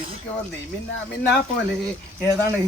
എനിക്ക് വന്നേ മിന്നാ പോലെ ഏതാണ്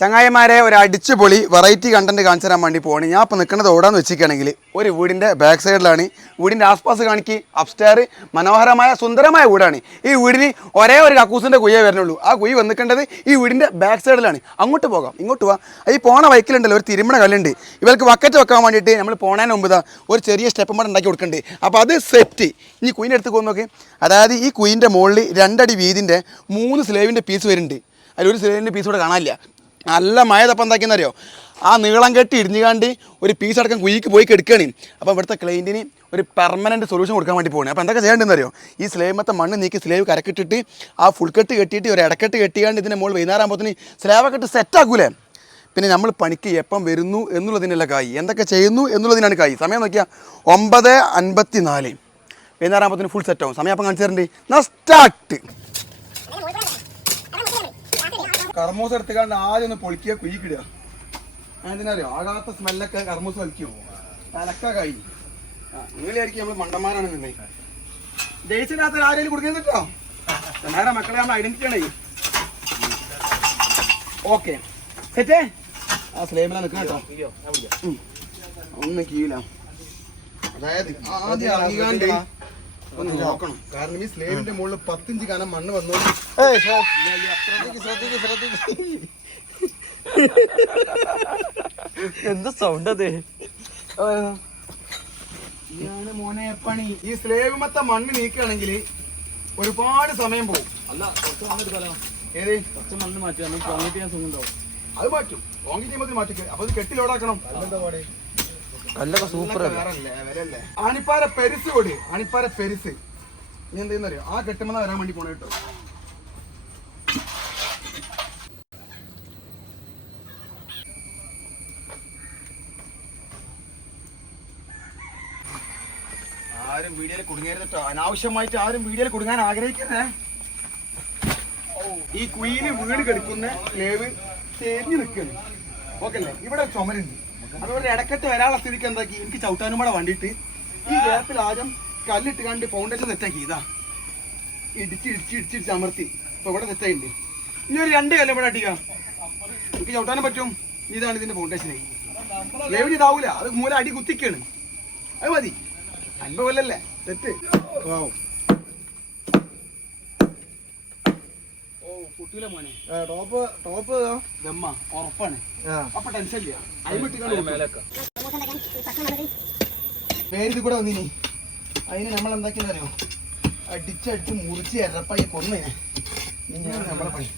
ചങ്ങായിമാരെ ഒരു അടിച്ചുപൊളി വെറൈറ്റി കണ്ടന്റ് കാണിച്ചു തരാൻ വേണ്ടി പോകണം. ഞാൻ ഇപ്പോൾ നിൽക്കുന്നത് ഓടാന്ന് വെച്ചിരിക്കുകയാണെങ്കിൽ ഒരു വീടിൻ്റെ ബാക്ക് സൈഡിലാണ്. വീടിൻ്റെ ആസ്പാസ് കാണിക്ക് അപ്സ്റ്റെയർ മനോഹരമായ സുന്ദരമായ വീടാണ്. ഈ വീടിന് ഒരേ ഒരു കക്കൂസിൻ്റെ കുയ്യേ വരുന്നുള്ളൂ. ആ കുയ്യ് വന്നിക്കേണ്ടത് ഈ വീടിൻ്റെ ബാക്ക് സൈഡിലാണ്. അങ്ങോട്ട് പോകാം, ഇങ്ങോട്ട് പോവാം. ഈ പോണ ബൈക്കിലുണ്ടല്ലോ ഒരു തിരുമണ കല്ലുണ്ട്. ഇവർക്ക് വക്കറ്റ് വെക്കാൻ വേണ്ടിയിട്ട് നമ്മൾ പോണതിന് മുമ്പ് ഒരു ചെറിയ സ്റ്റെപ്പും കൂടെ ഉണ്ടാക്കി കൊടുക്കുന്നുണ്ട്. അപ്പോൾ അത് സെറ്റ്. ഇനി കുയിൻ്റെ അടുത്ത് പോകുന്ന നോക്കി. അതായത് ഈ കുയിൻ്റെ മുകളിൽ 2 അടി വീതിൻ്റെ 3 സ്ലേവിൻ്റെ പീസ് വരുന്നുണ്ട്. അതിലൊരു സ്ലേവിൻ്റെ പീസ് കൂടെ കാണാനില്ല. നല്ല മഴ തപ്പം എന്താക്കിയെന്നറിയോ, ആ നീളം കെട്ടി ഇടിഞ്ഞുകാണ്ട് ഒരു പീസ് അടക്കം കുയ്ക്ക് പോയി കെടുക്കുകയാണ്. അപ്പോൾ ഇവിടുത്തെ ക്ലൈൻറ്റിന് ഒരു പെർമനൻറ്റ് സൊല്യൂഷൻ കൊടുക്കാൻ വേണ്ടി പോകുന്നത്. അപ്പോൾ എന്തൊക്കെ ചെയ്യേണ്ടതെന്നറിയോ, ഈ സ്ലേമത്തെ മണ്ണ് നീക്കി സ്ലേവ് കരക്കിട്ടിട്ട് ആ ഫുൾ കെട്ട് കെട്ടിയിട്ട് ഒരു ഇടക്കെട്ട് കെട്ടിയാണ്ട് ഇതിൻ്റെ മുകളിൽ വൈകുന്നേരം ആകുമ്പോഴത്തേന് സ്ലേവൊക്കെ ഇട്ട് സെറ്റാക്കൂലേ. പിന്നെ നമ്മൾ പണിക്ക് എപ്പം വരുന്നു എന്നുള്ളതിനല്ല കായ്, എന്തൊക്കെ ചെയ്യുന്നു എന്നുള്ളതിനാണ് കായ്. സമയം നോക്കിയാൽ 9:54. വൈകുന്നേരം ആകുമ്പോഴത്തേന് ഫുൾ സെറ്റാവും. സമയം അപ്പം കാണിച്ചു തരണ്ട്. സ്റ്റാർട്ട്. കർമൂസ് എടുത്തുകൊണ്ട് ആദ്യം ഒന്ന് പൊളിക്കുക, കുയ്ക്കിടുക. എന്തിനറിയോ, ആകാത്ത സ്മെല്ലൊക്കെ കർമൂസ് വലിക്കും. തലക്ക കായി നിങ്ങളായിരിക്കും നമ്മൾ മണ്ടന്മാരാണെന്നുണ്ടെങ്കിൽ. ജയിച്ചില്ലാത്ത ആരെങ്കിലും കൊടുക്കുന്നത് കേട്ടോ. നേരെ മക്കളെ നമ്മൾ ഐഡന്റിറ്റി ആണ്. ഓക്കെ സെറ്റേ. ആ സ്ലേമിലാണ് നിൽക്കണം കേട്ടോ. ഒന്ന് കീഴില. അതായത് ആദ്യം ഇറങ്ങിക്കാണ്ട് ഒന്ന് നോക്കണം. കാരണം ഈ സ്ലേവിന്റെ മുകളിൽ 10 ഇഞ്ച് കനം മണ്ണ് വന്നു. എന്താ സൗണ്ട് അത്? ഇതാണ് മോനെ പണി. ഈ സ്ലേവുമത്തെ മണ്ണ് നീക്കുകയാണെങ്കിൽ ഒരുപാട് സമയം പോകും. അല്ല കുറച്ച് മണ്ണിട്ട് തരാം. ഏത് കുറച്ച് മണ്ണ് മാറ്റി നമുക്ക് കോൺക്രീറ്റ് ചെയ്യാൻ സുഖമുണ്ടാവും. അത് മാറ്റും. കോൺക്രീറ്റ് ചെയ്യുമ്പോൾ മാറ്റിക്കുക. അപ്പൊ ഇത് കെട്ടി ലോഡാക്കണം. കല്ലൊക്കെ സൂപ്പർ. ആണിപ്പാര പെരിസ് കൂടി. ആണിപ്പാര പെരിസ് ഇനി എന്തെന്നറിയോ, ആ കെട്ടുമെന്ന വരാൻ വേണ്ടി പോണ കേട്ടോ. ആരും വീഡിയോയിൽ കുടുങ്ങരുത് കേട്ടോ. അനാവശ്യമായിട്ട് ആരും വീഡിയോയിൽ കുടുങ്ങാൻ ആഗ്രഹിക്കുന്നേ. ഈ കുയില് വീട് കെടുക്കുന്ന സ്ലേവ് തെരിഞ്ഞു നിൽക്കുന്നു. ഓക്കെ അല്ലേ? ഇവിടെ ചുമരുണ്ട്. അതുപോലെ ഇടക്കെട്ട് വരാനുള്ള സ്ഥിതിക്ക് എന്താക്കി, എനിക്ക് ചവിട്ടാനും കൂടെ വേണ്ടിയിട്ട് ഈ ഗ്യാപ്പിൽ ആദ്യം കല്ലിട്ട് കണ്ട് ഫൗണ്ടേഷൻ സെറ്റാക്കി. ഇതാ ഇടിച്ച് അമർത്തി ഇപ്പൊ ഇവിടെ സെറ്റായിട്ടുണ്ട്. ഇനി ഒരു 2 കല്ലും ഇവിടെ അടിക്കാം, എനിക്ക് ചവിട്ടാനും പറ്റും. ഇതാണ് ഇതിന്റെ ഫൗണ്ടേഷൻ. എവിടെ ഇതാവൂല, അത് മൂല അടി കുത്തിക്കാണ്. അത് മതി. 50 കൊല്ലല്ലേ സെറ്റ്. ടോപ്പ് ദമ്മ ഉറപ്പാണ്. അപ്പൊ ടെൻഷൻ ഇല്ല. പേരിത് കൂടെ വന്നിനി. അതിന് നമ്മൾ എന്താക്കിയെന്നറിയോ, അടിച്ചടിച്ച് മുറിച്ച് എരപ്പായി കൊന്നേ. നമ്മളെ പണി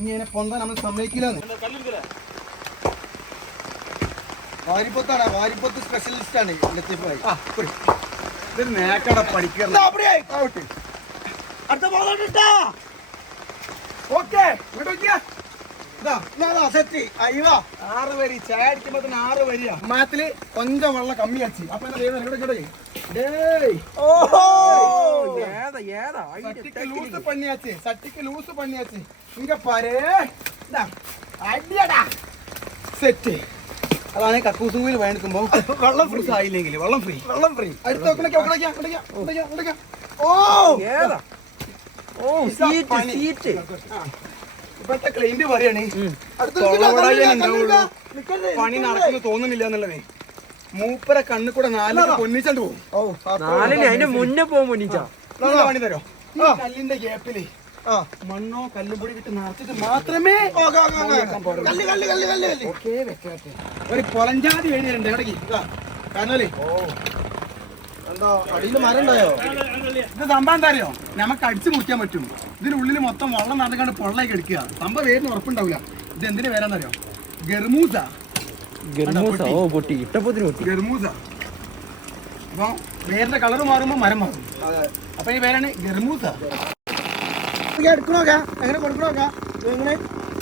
ഇങ്ങനെ പൊന്താൻ നമ്മൾ സമ്മതിക്കില്ലാന്ന്. വാരിപ്പൊത്താണ്, വാരിപ്പൊത്ത് സ്പെഷ്യലിസ്റ്റ് ആണ് ലത്തീഫ് ഭായി. ഇത് നേക്കട പഠിക്കുന്നത്. അടുത്ത പോകട്ടോ. ഓക്കെ 6 വരി ചായ അടിക്കുമ്പോ 6 വരിയാ. മാത്തില് കൊഞ്ചം വെള്ളം കമ്മി അടിച്ച്. അപ്പൊ സട്ടിക്ക് ലൂസ് പണിയാച്ച് ഇങ്ങ പരേ അടിയടാ സെറ്റ്. അതാണ് കക്കൂസും കൂടി വേണിക്കുമ്പോ വെള്ളം ഫ്രീ ആയില്ലെങ്കിൽ വെള്ളം ഫ്രീ അടുത്ത ഇപ്പോഴത്തെ ക്ലൈന്റ് പറയാണ് പണി നടക്കുന്നു തോന്നുന്നില്ല എന്നുള്ളതേ. മൂപ്പരെ കണ്ണ് കൂടെ 4 പൊന്നിച്ചണ്ട് പോകും. അതിന്റെ മുന്നേ പോകും പൊന്നിച്ചാ പണി തരോ. ഈ കല്ലിന്റെ ഗ്യാപ്പില് മണ്ണോ കല്ലും പൊടി വിട്ട് നിറച്ചിട്ട് മാത്രമേ ഒരു പൊലഞ്ചാതി എഴുതിയിട്ടുണ്ട് ഇടയ്ക്ക്. കാരണല്ലേ എന്താ അടിയിൽ മരം ഉണ്ടായോ? ഇത് സംഭവം എന്താ അറിയോ, നമുക്ക് അടിച്ചു മുറിക്കാൻ പറ്റും. ഇതിനുള്ളിൽ മൊത്തം വെള്ളം നടക്കാണ്ട് പൊള്ളയൊക്കെ എടുക്കുക. സംഭവം വേരിന് ഉറപ്പുണ്ടാവില്ല. ഇത് എന്തിനു പേരാന്നറിയോ, ഗർമൂസ. അപ്പൊ വേരിന്റെ കളർ മാറുമ്പോ മരം മാറും. അപ്പൊ ഈ പേരാണ് ഗർമൂസ. എടുക്കണോക്ക എങ്ങനെ കൊടുക്കണോക്ക. ഇങ്ങനെ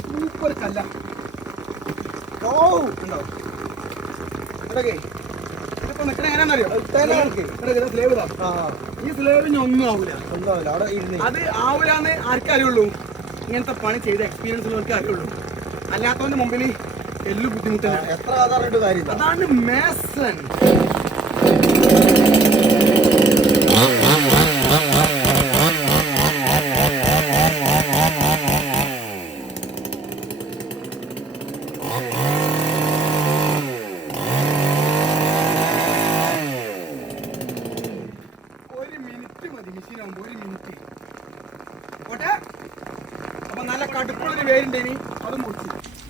സൂപ്പർ കല്ല. ഓ ഉണ്ടോ ഇതൊക്കെ ഇതിപ്പോ നിക്കണ എങ്ങനെയാണെന്നറിയോ, സ്ലേവ് ഇതാ. ഈ സ്ലേവിന് ഒന്നും ആവൂല. അത് ആവൂലെന്ന് ആർക്കറിയുള്ളൂ, ഇങ്ങനത്തെ പണി ചെയ്ത എക്സ്പീരിയൻസ് ഉള്ളവർക്ക് അറിയുള്ളൂ. അല്ലാത്തവന്റെ മുമ്പിൽ എല്ലു ബുദ്ധിമുട്ടാണ്. എത്ര ആധാറിട്ട് കാര്യം. അതാണ് മേസൺ. വേരുണ്ട് ഇനി അത് മുറിച്ച്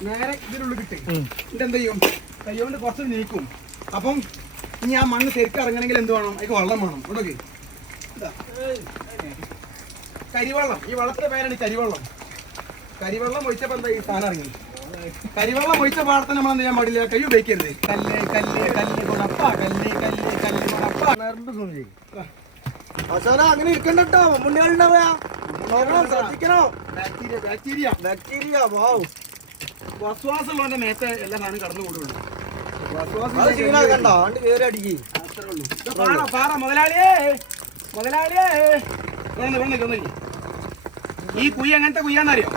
നേരെ ഇതിനുള്ളിൽ കിട്ടി എന്നിട്ട് എന്ത് ചെയ്യും കൈകൊണ്ട് കുറച്ച് നീക്കും അപ്പം ഇനി ആ മണ്ണ് ശരിക്കും ഇറങ്ങണമെങ്കിൽ എന്ത് വേണം അതിന് വെള്ളം വേണം ഇവിടൊക്കെ കരിവെള്ളം ഈ വെള്ളത്തിന്റെ പേരാണ് കരിവെള്ളം കരിവെള്ളം ഒഴിച്ചപ്പോൾ എന്താ ഈ സാധനം ഇറങ്ങി കരിവെള്ളം ഒഴിച്ച പാടത്തെ നമ്മൾ എന്ത് ചെയ്യാൻ പാടില്ല കൈ ഉപയോഗിക്കരുത് കല്ല് കല്ല് കല്ല് കൊണപ്പ കല്ല് കല്ല് കല്ല് കൊണപ്പ അങ്ങനെ ഇരിക്കണ്ടോ മുന്നേണ്ടാവാ ശ്രദ്ധിക്കണോ ബാക്ടീരിയ ബാക്ടീരിയ ബാക്ടീരിയ വാവ് വസ്വാസമുള്ളവന്റെ മേത്തെ എല്ലാ സാധനം കടന്നു കൂടുള്ളൂ കണ്ടോ ആണ്ട് കേറി അടിക്കി പാറ പാറ മുതലാളിയേ മുതലാളിയേ ഈ കുയ്യ എങ്ങനത്തെ കുയ്യാന്നറിയോ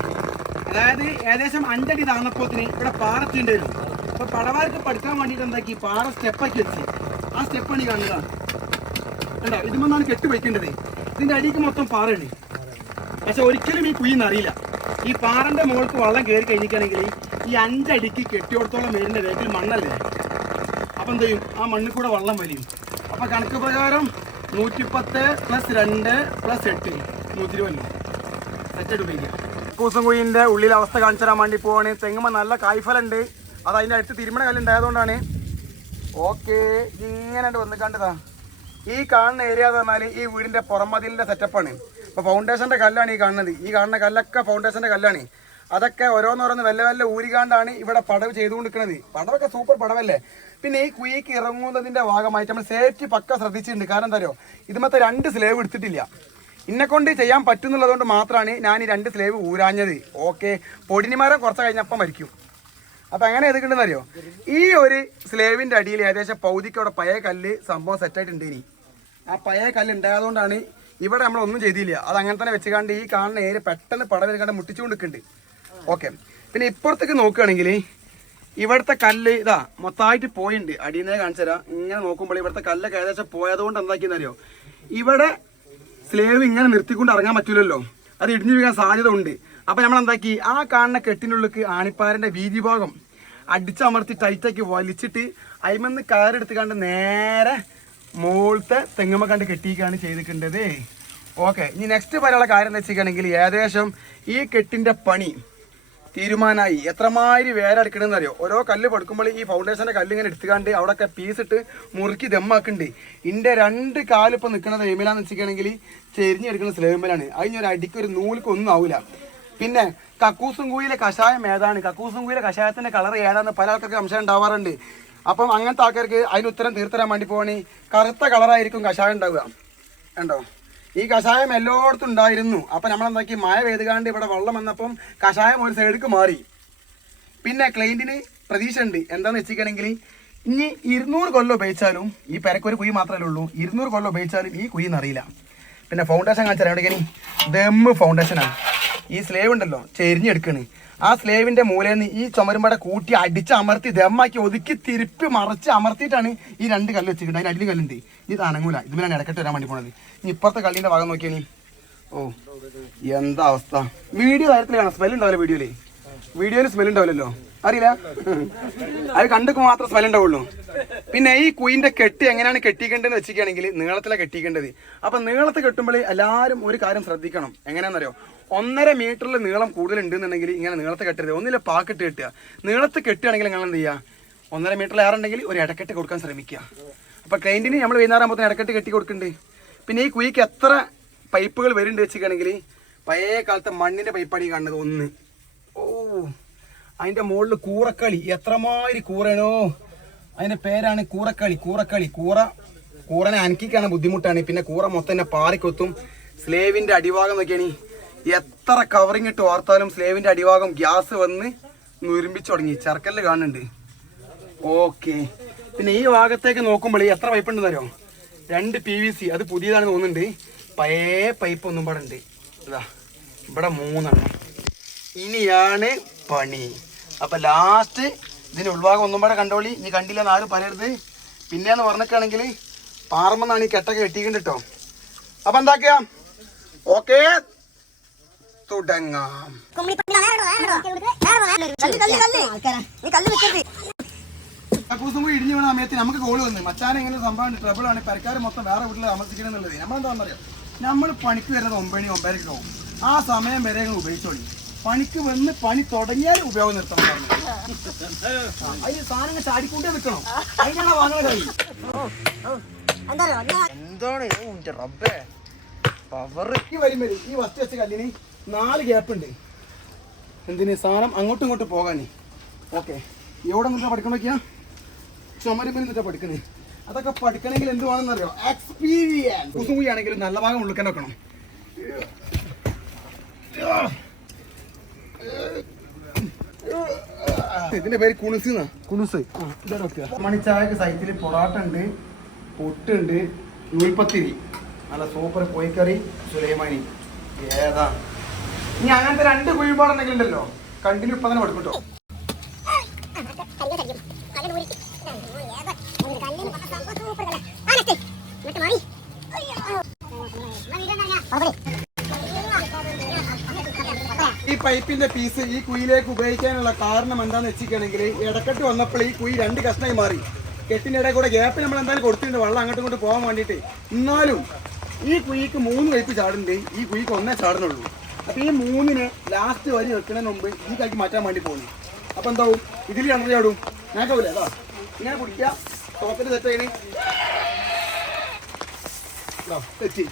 അതായത് ഏകദേശം 5 അടി താന്നപ്പോത്തിന് ഇവിടെ പാറത്തിന്റെ വരും അപ്പൊ പടവാർക്ക് പഠിക്കാൻ വേണ്ടിയിട്ട് എന്താക്കി പാറ സ്റ്റെപ്പാക്കി വെച്ച് ആ സ്റ്റെപ്പാണ് ഈ കാണുന്നതാണ് കണ്ടോ ഇതുമെന്നാണ് കെട്ട് വയ്ക്കേണ്ടത് ഇതിന്റെ അടിക്ക് മൊത്തം പാറയാണ് പക്ഷെ ഒരിക്കലും ഈ കുയ്യെന്ന് അറിയില്ല ഈ പാറന്റെ മുകൾക്ക് വെള്ളം കയറി കഴിഞ്ഞിട്ടാണെങ്കിൽ ഈ 5 അടിക്ക് കെട്ടിയോടത്തോളം വേരിന്റെ വേക്കിൽ മണ്ണല്ലേ അപ്പൊ എന്ത് ചെയ്യും ആ മണ്ണിൽ കൂടെ വെള്ളം വലിയും അപ്പൊ കണക്ക് പ്രകാരം 110 + 2 + 8 120 സെറ്റായിട്ട് ഉപയോഗിക്കാം കൂസം കുയിന്റെ ഉള്ളിലെ അവസ്ഥ കാണിച്ചു തരാൻ വേണ്ടി പോവാണ് തെങ്ങുമ്പോ നല്ല കായ്ഫലുണ്ട് അത് അതിന്റെ അടുത്ത് തിരുമണ കല്ലുണ്ടായതുകൊണ്ടാണ് ഓക്കെ ഇങ്ങനെ വന്ന് കണ്ടതാ ഈ കാണുന്ന ഏരിയ എന്ന് പറഞ്ഞാൽ ഈ വീടിന്റെ പുറമതിലിന്റെ സെറ്റപ്പാണ് ഇപ്പൊ ഫൗണ്ടേഷന്റെ കല്ലാണ് ഈ കാണുന്നത് ഈ കാണുന്ന കല്ലൊക്കെ ഫൗണ്ടേഷന്റെ കല്ലാണ് അതൊക്കെ ഓരോന്നോരോന്ന് വെല്ല വെല്ല ഊരികാണ്ടാണ് ഇവിടെ പടവ് ചെയ്തുകൊണ്ടിരിക്കുന്നത് പടവൊക്കെ സൂപ്പർ പടവല്ലേ പിന്നെ ഈ കുയ്ക്ക് ഇറങ്ങുന്നതിന്റെ ഭാഗമായിട്ട് നമ്മൾ സേഫ്റ്റി പക്ക ശ്രദ്ധിച്ചിട്ടുണ്ട് കാരണം എന്താ പറയുക ഇതുമത്തെ 2 സ്ലേവ് എടുത്തിട്ടില്ല ഇന്നെ കൊണ്ട് ചെയ്യാൻ പറ്റുന്നുള്ളതുകൊണ്ട് മാത്രമാണ് ഞാൻ ഈ 2 സ്ലേവ് ഊരാഞ്ഞത് ഓക്കെ പൊടിനിമരം കുറച്ച് കഴിഞ്ഞപ്പം മരിക്കും അപ്പം എങ്ങനെ എതുക്കുണ്ടെന്ന് അറിയോ ഈ ഒരു സ്ലേവിൻ്റെ അടിയിൽ ഏകദേശം പൗതിക്ക് അവിടെ പഴയ കല്ല് സംഭവം സെറ്റായിട്ടുണ്ട് ഇനി ആ പഴയ കല്ല് ഉണ്ടായതുകൊണ്ടാണ് ഇവിടെ നമ്മളൊന്നും ചെയ്തില്ല അത് അങ്ങനെ തന്നെ വെച്ചുകൊണ്ട് ഈ കാണുന്ന ഏരിയ പെട്ടെന്ന് പടവിൽ കണ്ട് മുട്ടിച്ചുകൊണ്ട് നിൽക്കുന്നുണ്ട് ഓക്കെ പിന്നെ ഇപ്പുറത്തേക്ക് നോക്കുകയാണെങ്കിൽ ഇവിടുത്തെ കല്ല് ഇതാ മൊത്തമായിട്ട് പോയിട്ടുണ്ട് അടിയിൽ നിന്ന് കാണിച്ചു തരാം ഇങ്ങനെ നോക്കുമ്പോൾ ഇവിടുത്തെ കല്ലൊക്കെ ഏകദേശം പോയതുകൊണ്ട് എന്താക്കിയെന്നറിയോ ഇവിടെ സ്ലേവ് ഇങ്ങനെ നിർത്തിക്കൊണ്ട് ഇറങ്ങാൻ പറ്റില്ലല്ലോ അത് ഇടിഞ്ഞു വീഴാൻ സാധ്യത ഉണ്ട് അപ്പം നമ്മൾ എന്താക്കി ആ കാണുന്ന കെട്ടിനുള്ളിലേക്ക് ആണിപ്പാരൻ്റെ വീതി ഭാഗം അടിച്ചമർത്തി ടൈറ്റാക്കി വലിച്ചിട്ട് അതിമെന്ന് കയറെടുത്ത് നേരെ മുകളിലത്തെ തെങ്ങുമ്മ കണ്ട് കെട്ടിക്കാണ് ചെയ്തിട്ടുണ്ടത് ഓക്കെ ഇനി നെക്സ്റ്റ് പറയാനുള്ള കാര്യം എന്താ വെച്ചിട്ടുണ്ടെങ്കിൽ ഏകദേശം ഈ കെട്ടിൻ്റെ പണി തീരുമാനമായി എത്രമാതിരി വേരെടുക്കണമെന്ന് അറിയോ ഓരോ കല്ല് പടുക്കുമ്പോൾ ഈ ഫൗണ്ടേഷൻ്റെ കല്ല് ഇങ്ങനെ എടുത്തുകാണ്ട് അവിടെയൊക്കെ പീസിട്ട് മുറുക്കി ദമ്മാക്കുന്നുണ്ട് ഇതിൻ്റെ 2 കാലിപ്പോൾ നിൽക്കുന്നത് എയിമിലാന്ന് വെച്ചിട്ടുണ്ടെങ്കിൽ ചെരിഞ്ഞെടുക്കുന്ന സ്ലേമിലാണ് അതിനൊരു അടിക്ക് ഒരു നൂലിക്കൊന്നും ആവില്ല പിന്നെ കക്കൂസും കൂയിലെ കഷായം ഏതാണ് കക്കൂസും കൂയിലെ കഷായത്തിൻ്റെ കളർ ഏതാണെന്ന് പല ആൾക്കാർക്ക് സംശയം ഉണ്ടാവാറുണ്ട് അപ്പം അങ്ങനത്തെ ആൾക്കാർക്ക് അതിന് ഉത്തരം തീർത്തരാൻ വേണ്ടി പോകണേ കറുത്ത കളറായിരിക്കും കഷായം ഉണ്ടാവുക കണ്ടോ ഈ കഷായം എല്ലായിടത്തും ഉണ്ടായിരുന്നു അപ്പം നമ്മളെന്താക്കി മഴ പെയ്തുകാണ്ട് ഇവിടെ വെള്ളം വന്നപ്പം കഷായം ഒരു സൈഡിലേക്ക് മാറി പിന്നെ ക്ലൈൻറ്റിന് പ്രതീക്ഷ ഉണ്ട് എന്താണെന്ന് വെച്ചിട്ടുണ്ടെങ്കിൽ ഇനി 200 കൊല്ലം ഉപയോഗിച്ചാലും ഈ പെരക്കൊരു കുഴി മാത്രമേ ഉള്ളൂ 200 കൊല്ലം ഉപയോഗിച്ചാലും ഈ കുഴി എന്നറിയില്ല പിന്നെ ഫൗണ്ടേഷൻ കാണിച്ചാൽ എവിടേക്കാണ് ദമ്മ് ഫൗണ്ടേഷനാണ് ഈ സ്ലേവ് ഉണ്ടല്ലോ ചെരിഞ്ഞെടുക്കണ് ആ സ്ലേവിൻ്റെ മൂലയിൽ നിന്ന് ഈ ചുമരുമ്പടെ കൂട്ടി അടിച്ചമർത്തി ദമ്മാക്കി ഒതുക്കി തിരുപ്പി മറച്ച് അമർത്തിയിട്ടാണ് ഈ 2 കല്ല് വെച്ചിട്ടുണ്ട് അതിന് അടിയിൽ കല്ലുണ്ട് ഇത് അനങ്ങൂല ഇതിലാണ് ഇടക്കെട്ട് വരാൻ വേണ്ടി പോണത് ഇനി ഇപ്പുറത്തെ കല്ലിൻ്റെ ഭാഗം നോക്കിയാണ് ഓ എന്താ അവസ്ഥ വീഡിയോ കാര്യത്തിലാണ് സ്മെൽ ഉണ്ടാവില്ല വീഡിയോയിൽ സ്മെൽ ഉണ്ടാവില്ലല്ലോ അറിയില്ല അത് കണ്ടു മാത്രം സ്മെൽ ഉണ്ടാവുള്ളൂ പിന്നെ ഈ കുയിൻ്റെ കെട്ടി എങ്ങനെയാണ് കെട്ടിക്കേണ്ടതെന്ന് വെച്ചിരിക്കുകയാണെങ്കിൽ നീളത്തിലാണ് കെട്ടിക്കേണ്ടത് അപ്പം നീളത്തിൽ കെട്ടുമ്പോൾ എല്ലാവരും ഒരു കാര്യം ശ്രദ്ധിക്കണം എങ്ങനെയാണെന്നറിയോ 1.5 മീറ്ററിൽ നീളം കൂടുതൽ ഉണ്ടെന്നുണ്ടെങ്കിൽ ഇങ്ങനെ നീളത്തെ കെട്ടരുത് ഒന്നില്ല പാക്കിട്ട് കെട്ടുക നീളത്ത് കെട്ടുകയാണെങ്കിൽ നിങ്ങൾ എന്ത് ചെയ്യുക 1.5 മീറ്ററിൽ ഏറുണ്ടെങ്കിൽ ഒരു ഇടക്കെട്ട് കൊടുക്കാൻ ശ്രമിക്കുക അപ്പോൾ ക്ലൈൻറ്റിന് നമ്മൾ വൈകുന്നേരം ആകുമ്പോൾ ഇടക്കെട്ട് കെട്ടി കൊടുക്കുന്നുണ്ട് പിന്നെ ഈ കുയിക്ക് എത്ര പൈപ്പുകൾ വരുന്നുണ്ട് വെച്ചിട്ടുണ്ടെങ്കിൽ പഴയ കാലത്തെ മണ്ണിൻ്റെ പൈപ്പാടി കാണുന്നത് 1 ഓ അതിൻ്റെ മുകളിൽ കൂറക്കളി എത്രമാതിരി കൂറയാണോ അതിൻ്റെ പേരാണ് കൂറക്കളി കൂറനെ അനക്കിക്കാണ് ബുദ്ധിമുട്ടാണ് പിന്നെ കൂറ മൊത്തം തന്നെ പാറിക്കൊത്തും സ്ലേവിൻ്റെ അടിഭാഗം നോക്കിയാണ് എത്ര കവറിങ് ഇട്ട് ഓർത്താലും സ്ലേവിൻ്റെ അടിഭാഗം ഗ്യാസ് വന്ന് നുരുമ്പിച്ച് തുടങ്ങി ചെറുക്കല്ല് കാണുന്നുണ്ട് ഓക്കെ പിന്നെ ഈ ഭാഗത്തേക്ക് നോക്കുമ്പോൾ എത്ര പൈപ്പ് ഉണ്ടെന്ന് അറിയോ 2 PVC അത് പുതിയതാണ് തോന്നുന്നുണ്ട് പഴയ പൈപ്പ് ഒന്നും ഇവിടെ ഉണ്ട് ഇതാ ഇവിടെ 3 എണ്ണം ഇനിയാണ് പണി അപ്പം ലാസ്റ്റ് ഇതിന് ഉൾഭാഗം ഒന്നും കൂടെ കണ്ടോളി ഇനി കണ്ടില്ലെന്ന് ആരും പറയരുത് പിന്നെയെന്ന് പറഞ്ഞിട്ടാണെങ്കിൽ പാറമെന്നാണ് ഈ കെട്ടൊക്കെ കെട്ടിയിട്ടുണ്ട് കേട്ടോ അപ്പം എന്താക്കിയാ ഓക്കെ തുടങ്ങാം കക്കൂസും കൂടി ഇടിഞ്ഞു വീണ സമയത്ത് നമുക്ക് കോള് വന്നു മച്ചാനെ ഇങ്ങനെ സംഭവം ട്രബിളാണ് പെരക്കാർ മൊത്തം വേറെ വീട്ടിൽ താമസിക്കണം എന്നുള്ളത് നമ്മളെന്താണെന്ന് അറിയാം നമ്മൾ പണിക്ക് വരുന്നത് 9 മണി 9:30 പോകും ആ സമയം വരെ ഉപയോഗിച്ചോളി പണിക്ക് വന്ന് പണി തുടങ്ങിയാൽ ഉപയോഗം നിർത്തണം അതിന് സാധനങ്ങൾ ചാടിക്കൂട്ടേ നിൽക്കണം അതിനാണ് വാങ്ങണ കൈ എന്താണ് റബ്ബേ പവർക്ക് വരും ഈ വസ്തു വെച്ച കല്ലിന് 4 ഗ്യാപ്പ് ഉണ്ട് എന്തിന് സാധനം അങ്ങോട്ടും ഇങ്ങോട്ടും പോകാനേ ഓക്കെ എവിടെ നിന്നിട്ടാ പഠിക്കണം നോക്കിയാ ചുമരുമ്പിൽ നിന്നിട്ടാ പഠിക്കണേ അതൊക്കെ പഠിക്കണമെങ്കിൽ എന്ത് വേണമെന്നറിയോ എക്സ്പീരിയൻസ് കുസുമുയാണെങ്കിലും നല്ല ഭാഗം ഉള്ളിക്കാൻ വെക്കണം ഇതിന്റെ പേര് കുണുസ് കുണുസ് മണിച്ചായക്ക് സൈറ്റിൽ പൊറാട്ട ഉണ്ട് പൊട്ടുണ്ട് നൂൽപ്പത്തിരി നല്ല സൂപ്പർ കോഴിക്കറി സുലൈമാനി ഏതാ ഇനി അങ്ങനത്തെ 2 കുഴിപാടുണ്ടെങ്കിൽ ഉണ്ടല്ലോ കണ്ടിന്യൂ ഇപ്പൊ തന്നെ പഠിക്കട്ടോ ഈ പൈപ്പിന്റെ പീസ് ഈ കുയിലേക്ക് ഉപയോഗിക്കാനുള്ള കാരണം എന്താന്ന് വെച്ചിട്ടുണ്ടെങ്കിൽ ഇടക്കെട്ട് വന്നപ്പോൾ ഈ കുയി 2 കഷ്ണമായി മാറി കെട്ടിന്റെ ഇടയിൽ കൂടെ ഗ്യാപ്പ് നമ്മൾ എന്തായാലും കൊടുത്തിട്ടുണ്ട് വെള്ളം അങ്ങോട്ടും ഇങ്ങോട്ട് പോകാൻ വേണ്ടിയിട്ട് എന്നാലും ഈ കുയിക്ക് 3 പൈപ്പ് ചാടുന്നുണ്ട് ഈ കുയിക്ക് 1 ചാടുന്നുള്ളൂ അപ്പൊ ഈ 3ന് ലാസ്റ്റ് വരി വെക്കുന്നതിന് മുമ്പ് ഈ കൈക്ക് മാറ്റാൻ വേണ്ടി പോകുന്നു അപ്പൊ എന്താവും ഇതിൽ കിണർ ചാടും ഞാക്കാവൂലേ അതാ ഇങ്ങനെ കുടിക്കുക ടോക്കറ്റ് സെറ്റ് ചെയ്യണേ തെറ്റി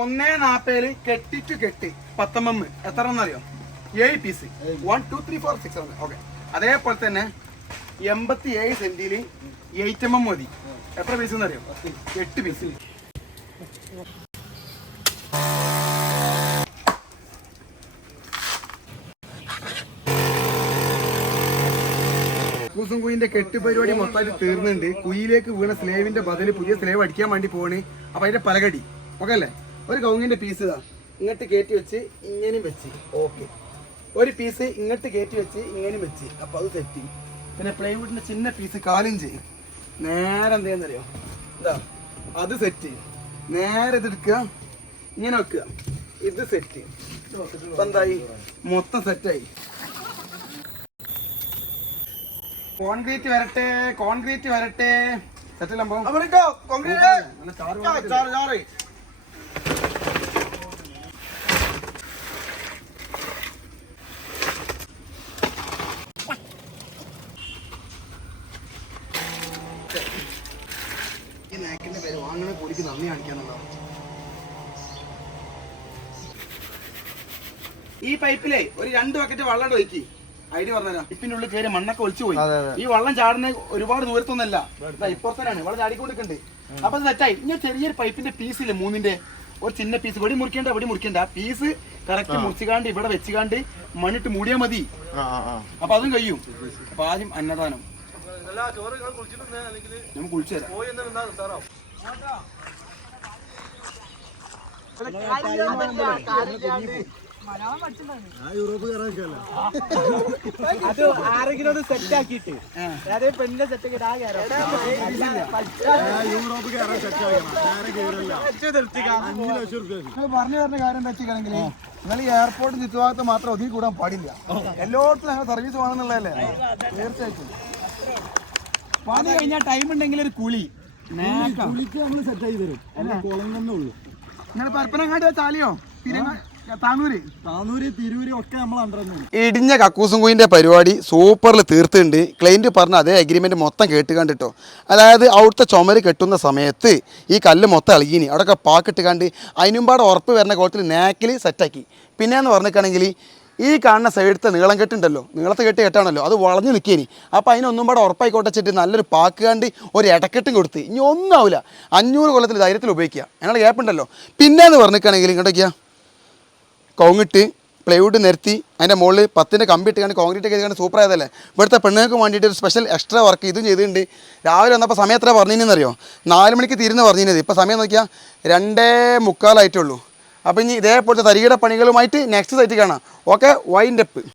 1.40 കെട്ടി ടു കെട്ടി 10 എത്ര എന്നറിയോ 7 പീസ് 1 2 3 4 6 ഓക്കെ അതേപോലെ തന്നെ 87 സെന്റില് 8 മതി എത്ര പീസ് എന്നറിയോ 8 പീസ് കൂസും കുയിന്റെ കെട്ട് പരിപാടി മൊത്തമായിട്ട് തീർന്നുണ്ട് കുയിലേക്ക് വീണ സ്ലേവിന്റെ ബദല് പുതിയ സ്ലേവ് അടിക്കാൻ വേണ്ടി പോവാണ് അപ്പൊ അതിന്റെ പലകടി ഓക്കെ അല്ലേ ഒരു കവുങ്ങിന്റെ പീസ് ഇതാ ഇങ്ങോട്ട് കയറ്റി വെച്ച് ഇങ്ങനെയും വെച്ച് ഓക്കെ ഒരു പീസ് ഇങ്ങോട്ട് കയറ്റി വെച്ച് ഇങ്ങനെയും വെച്ച് അപ്പൊ അത് സെറ്റ് പിന്നെ പ്ലൈവുഡിന്റെ ചിന്ന പീസ് 4 ഇഞ്ച് നേരെ എന്ത് ചെയ്യുന്നറിയോ ഇതാ അത് സെറ്റ് നേരെ ഇതെടുക്കുക ഇങ്ങനെ വെക്കുക ഇത് സെറ്റ് ഇപ്പൊ എന്തായി മൊത്തം സെറ്റായി കോൺക്രീറ്റ് വരട്ടെ സെറ്റല്ലോ ഈ നാക്കിന്റെ പേര് വാങ്ങണ കൂലിക്ക് നന്ദി കാണിക്കാന്നുള്ളതാണ് ഈ പൈപ്പിലെ ഒരു 2 ബക്കറ്റ് വെള്ളം ഒഴിക്കി ഐഡിയ പറഞ്ഞുതരാം ഇപ്പിന്റെ ഉള്ളിൽ കയറി മണ്ണൊക്കെ ഒളിച്ചു പോയി ഈ വെള്ളം ചാടുന്ന ഒരുപാട് ദൂരത്തൊന്നല്ല ഇപ്പുറത്തരാണ് വെള്ളം ചാടിക്കൊണ്ടിരിക്കുന്നുണ്ട് അപ്പൊ സെറ്റായി ഇങ്ങനെ ചെറിയൊരു പൈപ്പിന്റെ പീസില്ലേ 3ന്റെ ഒരു ചിന്ന പീസ് വെടി മുറിക്കേണ്ട ആ പീസ് കറക്റ്റ് മുറിച്ചുകാണ്ട് ഇവിടെ വെച്ചുകാണ്ട് മണ്ണിട്ട് മൂടിയാൽ മതി അപ്പൊ അതും കഴിയും അപ്പൊ ആദ്യം അന്നദാനം നമുക്ക് കുളിച്ചു തരാം യൂറോപ്പ് അത് ആരെങ്കിലും സെറ്റ് ആക്കിട്ട് പെണ്ണിന്റെ സെറ്റ് പറഞ്ഞു പറഞ്ഞ കാര്യം എന്താ വെച്ചിട്ടുണ്ടെങ്കിൽ നിങ്ങൾ ഈ എയർപോർട്ട് ചുറ്റുഭാഗത്ത് മാത്രം ഒതുങ്ങി കൂടാൻ പാടില്ല എല്ലായിടത്തും ഞങ്ങൾ സർവീസ് വേണമെന്നുള്ളതല്ലേ തീർച്ചയായിട്ടും പണി കഴിഞ്ഞാൽ ടൈം ഉണ്ടെങ്കിൽ ഒരു കുളി കുളിക്ക് നമ്മൾ സെറ്റ് ആക്കി തരും കുളം തന്നെ ഉള്ളൂ നിങ്ങൾ പരപ്പനങ്ങാടി ചാലിയോ താനൂര് തിരൂര് ഒക്കെ നമ്മൾ ഇടിഞ്ഞ കക്കൂസും കുയിൻ്റെ പരിപാടി സൂപ്പറിൽ തീർത്തുണ്ട് ക്ലൈൻറ്റ് പറഞ്ഞ അതേ അഗ്രിമെൻറ്റ് മൊത്തം കേട്ട് കണ്ടിട്ടോ അതായത് അവിടുത്തെ ചുമര് കെട്ടുന്ന സമയത്ത് ഈ കല്ല് മൊത്തം ഇളകിനി അവിടെയൊക്കെ പാക്കിട്ട് കണ്ട് അതിനുമ്പാടെ ഉറപ്പ് വരുന്ന കോലത്തിൽ നാക്കിൽ സെറ്റാക്കി പിന്നെയെന്ന് പറഞ്ഞിട്ടാണെങ്കിൽ ഈ കാണുന്ന സൈഡത്തെ നീളം കെട്ടുണ്ടല്ലോ നീളത്തെ കെട്ടാണല്ലോ അത് വളഞ്ഞു നിൽക്കേനി അപ്പോൾ അതിനൊന്നും പാടെ ഉറപ്പായിക്കോട്ടെ വെച്ചിട്ട് നല്ലൊരു പാക്ക് കണ്ട് ഒരു ഇടക്കെട്ടും കൊടുത്ത് ഇനി ഒന്നും ആവില്ല 500 കൊല്ലത്തിൽ ധൈര്യത്തിൽ ഉപയോഗിക്കുക ഞങ്ങളുടെ ഗ്യാപ്പ് ഉണ്ടല്ലോ പിന്നെയെന്ന് പറഞ്ഞിട്ടാണെങ്കിൽ ഇങ്ങോട്ടേക്കാ കോങ്ങിട്ട് പ്ലൈവുഡ് നിരത്തി അതിൻ്റെ മുകളിൽ 10ൻ്റെ കമ്പി ഇട്ട് കണ്ട് കോൺക്രീറ്റ് ഒക്കെ ചെയ്ത് സൂപ്പർ ആയതല്ലേ ഇവിടുത്തെ പെണ്ണുങ്ങൾക്ക് വേണ്ടിയിട്ട് ഒരു സ്പെഷ്യൽ എക്സ്ട്രാ വർക്ക് ഇതും ചെയ്തിട്ടുണ്ട് രാവിലെ വന്നപ്പോൾ സമയം എത്ര പറഞ്ഞിരുന്നറിയോ 4 മണിക്ക് തീരുന്ന പറഞ്ഞിരുന്നത് ഇപ്പോൾ സമയം നോക്കിയാൽ 2:45 ആയിട്ടുള്ളൂ അപ്പോൾ ഇനി ഇതേപോലത്തെ തരികിട പണികളുമായിട്ട് നെക്സ്റ്റ് സൈറ്റ് കാണാം ഓക്കെ വൈൻഡ് അപ്പ്